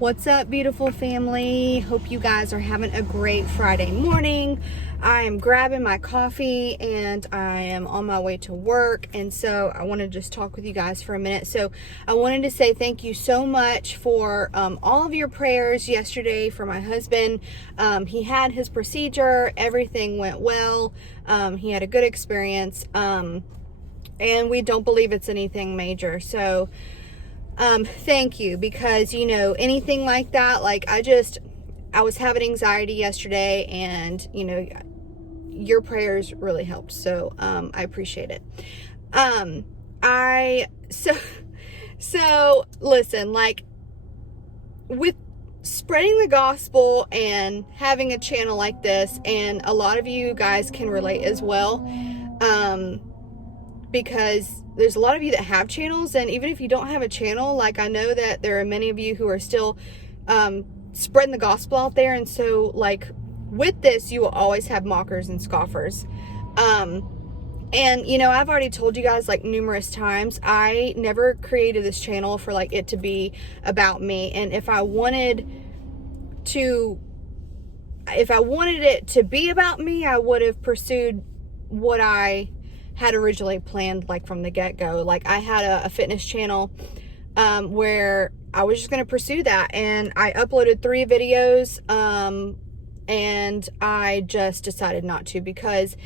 What's up, beautiful family? Hope you guys are having a great Friday morning. I am grabbing my coffee and I am on my way to work, and so I want to just talk with you guys for a minute. So I wanted to say thank you so much for all of your prayers yesterday for my husband. He had his procedure, everything went well. He had a good experience, and we don't believe it's anything major. So thank you, because anything like that, like I was having anxiety yesterday, and your prayers really helped. So I appreciate it. So listen, like, with spreading the gospel and having a channel like this, and a lot of you guys can relate as well, because there's a lot of you that have channels, and even if you don't have a channel, like, I know that there are many of you who are still spreading the gospel out there. And so, like, with this, you will always have mockers and scoffers. And I've already told you guys, like, numerous times, I never created this channel for, like, it to be about me. And if I wanted it to be about me, I would have pursued what I had originally planned, like, from the get-go. Like, I had a fitness channel where I was just going to pursue that, and I uploaded 3 videos, and I just decided not to, because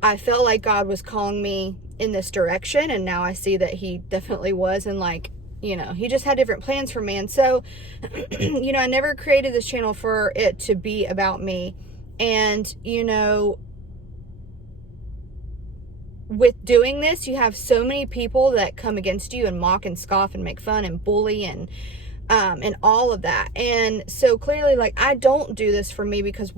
I felt like God was calling me in this direction, and now I see that he definitely was, and, like, he just had different plans for me. And so I never created this channel for it to be about me. And with doing this, you have so many people that come against you and mock and scoff and make fun and bully and all of that. And so clearly, like, I don't do this for me, because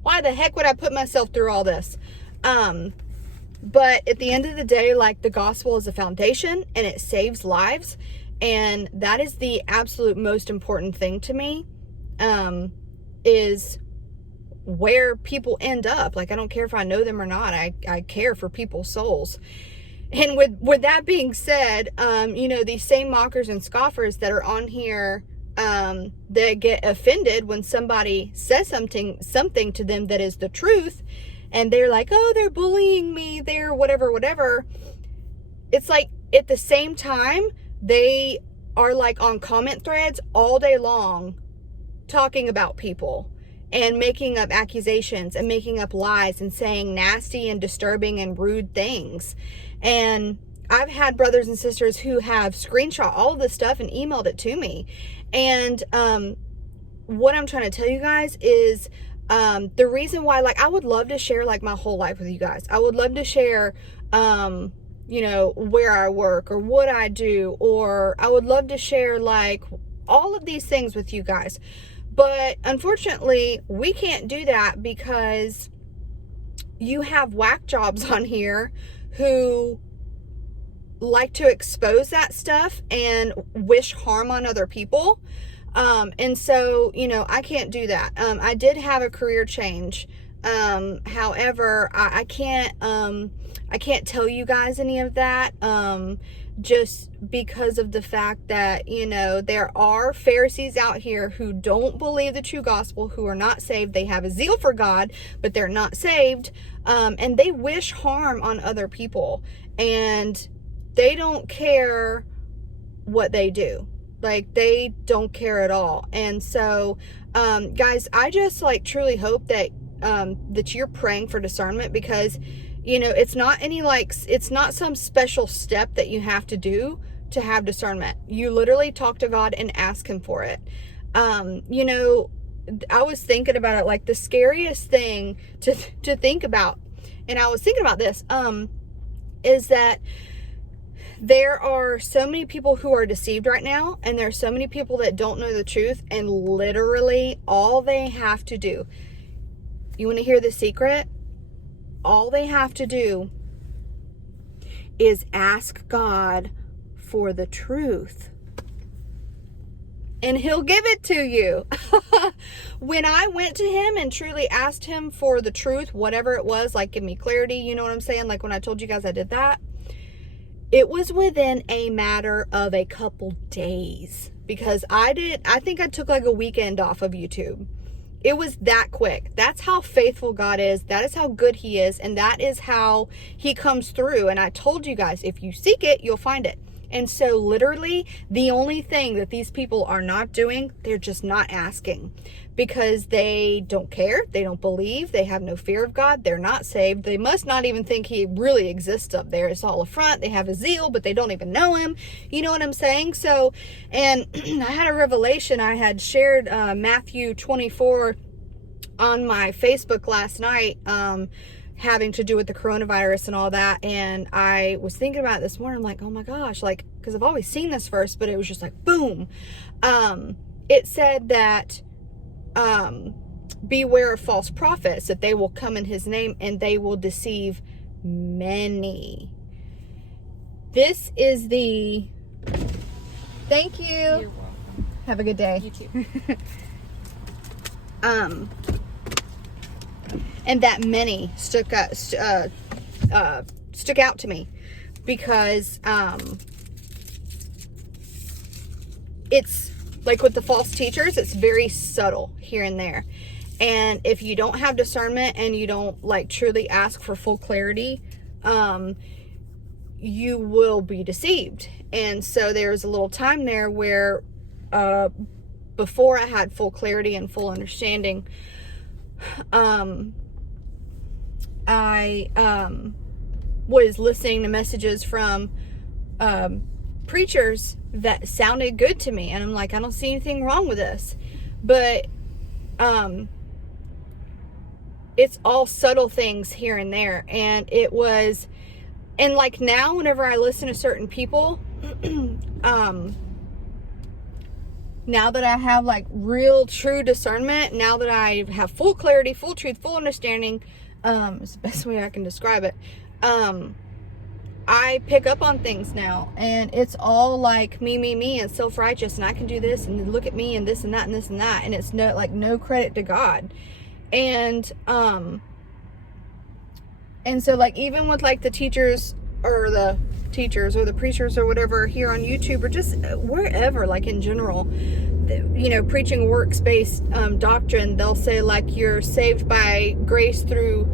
why the heck would I put myself through all this? But at the end of the day, like, the gospel is a foundation, and it saves lives. And that is the absolute most important thing to me, is where people end up. Like, I don't care if I know them or not. I care for people's souls. And with that being said, these same mockers and scoffers that are on here, that get offended when somebody says something to them that is the truth, and they're like, oh, they're bullying me, they're whatever. It's like, at the same time, they are, like, on comment threads all day long talking about people and making up accusations and making up lies and saying nasty and disturbing and rude things. And I've had brothers and sisters who have screenshot all of this stuff and emailed it to me. And what I'm trying to tell you guys is, the reason why, like, I would love to share, like, my whole life with you guys. I would love to share where I work or what I do, or I would love to share, like, all of these things with you guys. But unfortunately, we can't do that, because you have whack jobs on here who like to expose that stuff and wish harm on other people. And so, I can't do that. I did have a career change. However, I can't tell you guys any of that, just because of the fact that, there are Pharisees out here who don't believe the true gospel, who are not saved. They have a zeal for God, but they're not saved. And they wish harm on other people, and they don't care what they do. Like, they don't care at all. And so, guys, I just, like, truly hope that that you're praying for discernment, because it's not it's not some special step that you have to do to have discernment. You literally talk to God and ask him for it. I was thinking about it, like, the scariest thing to think about, and I was thinking about this, is that there are so many people who are deceived right now, and there are so many people that don't know the truth, and literally all they have to do, you want to hear the secret? All they have to do is ask God for the truth, and he'll give it to you. When I went to him and truly asked him for the truth, whatever it was, like, give me clarity, you know what I'm saying? Like, when I told you guys I did that, it was within a matter of a couple days. because I think I took like a weekend off of YouTube. It was that quick. That's how faithful God is. That is how good he is. And that is how he comes through. And I told you guys, if you seek it, you'll find it. And so literally the only thing that these people are not doing, they're just not asking, because they don't care. They don't believe. They have no fear of God. They're not saved. They must not even think he really exists up there. It's all a front. They have a zeal, but they don't even know him. You know what I'm saying? So, and I had a revelation. I had shared Matthew 24 on my Facebook last night, having to do with the coronavirus and all that. And I was thinking about it this morning. I'm like, oh my gosh, like, because I've always seen this verse, but it was just like, boom. It said that, beware of false prophets, that they will come in his name and they will deceive many. This is the, thank you. You're welcome. Have a good day. You too. And that many stuck out to me, because it's like with the false teachers, it's very subtle here and there. And if you don't have discernment and you don't like truly ask for full clarity, you will be deceived. And so there's a little time there where before I had full clarity and full understanding, I was listening to messages from preachers that sounded good to me, and I'm like, I don't see anything wrong with this, but it's all subtle things here and there. And it was, and like now whenever I listen to certain people, now that I have like real true discernment, now that I have full clarity, full truth, full understanding, it's the best way I can describe it. I pick up on things now, and it's all like me and self-righteous, and I can do this, and look at me, and this and that and this and that, and it's no credit to God. And so like even with like the teachers or the preachers or whatever here on YouTube, or just wherever, like in general, you know, preaching works-based doctrine, they'll say like you're saved by grace through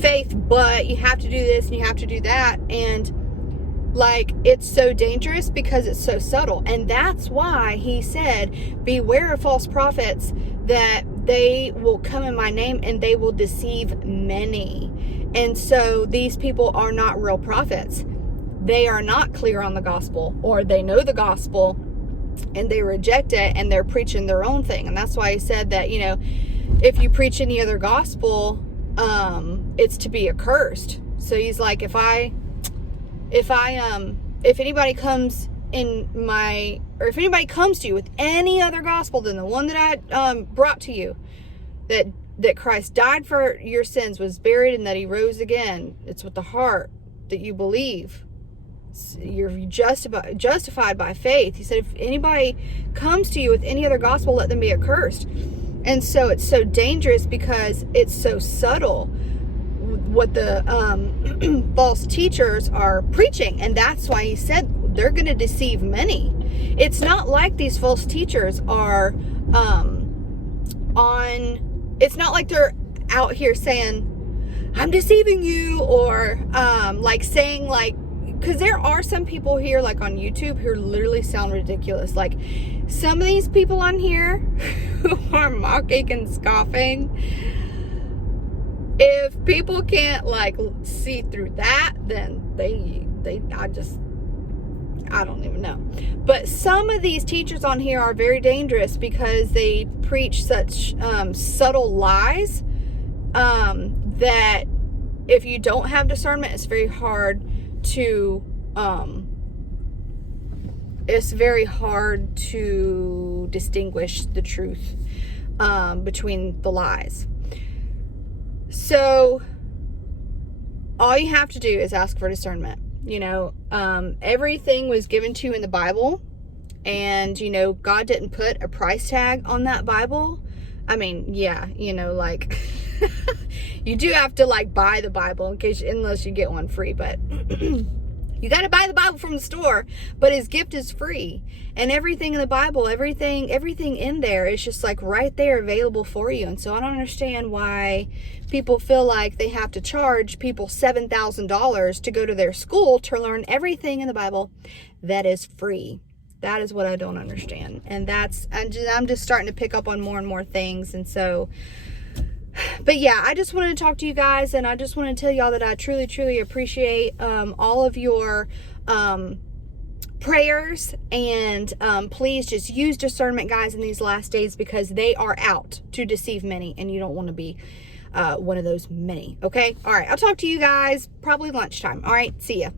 faith, but you have to do this and you have to do that. And like, it's so dangerous because it's so subtle. And that's why he said, beware of false prophets, that they will come in my name and they will deceive many. And so these people are not real prophets. They are not clear on the gospel, or they know the gospel and they reject it and they're preaching their own thing. And that's why he said that, you know, if you preach any other gospel, it's to be accursed. So he's like, if anybody comes in my, or if anybody comes to you with any other gospel than the one that I brought to you, that Christ died for your sins, was buried, and that he rose again, it's with the heart that you believe, you're justified by faith. He said, if anybody comes to you with any other gospel, let them be accursed. And so it's so dangerous because it's so subtle what the false teachers are preaching. And that's why he said they're going to deceive many. It's not like these false teachers are it's not like they're out here saying, I'm deceiving you, or like saying like, because there are some people here like on YouTube who literally sound ridiculous. Like some of these people on here who are mocking and scoffing, if people can't like see through that, then I don't even know. But some of these teachers on here are very dangerous because they preach such subtle lies that if you don't have discernment, it's very hard to distinguish the truth between the lies. So all you have to do is ask for discernment. You know, everything was given to you in the Bible, and you know, God didn't put a price tag on that Bible. I mean, yeah, you know, like you do have to like buy the Bible unless you get one free, but you You got to buy the Bible from the store, but his gift is free. And everything in the Bible, everything in there is just like right there available for you. And so I don't understand why people feel like they have to charge people $7,000 to go to their school to learn everything in the Bible that is free. That is what I don't understand. And I'm just starting to pick up on more and more things. And so, but yeah, I just wanted to talk to you guys, and I just want to tell y'all that I truly, truly appreciate all of your prayers, and please just use discernment, guys, in these last days, because they are out to deceive many, and you don't want to be one of those many. Okay? All right. I'll talk to you guys probably lunchtime. All right. See ya.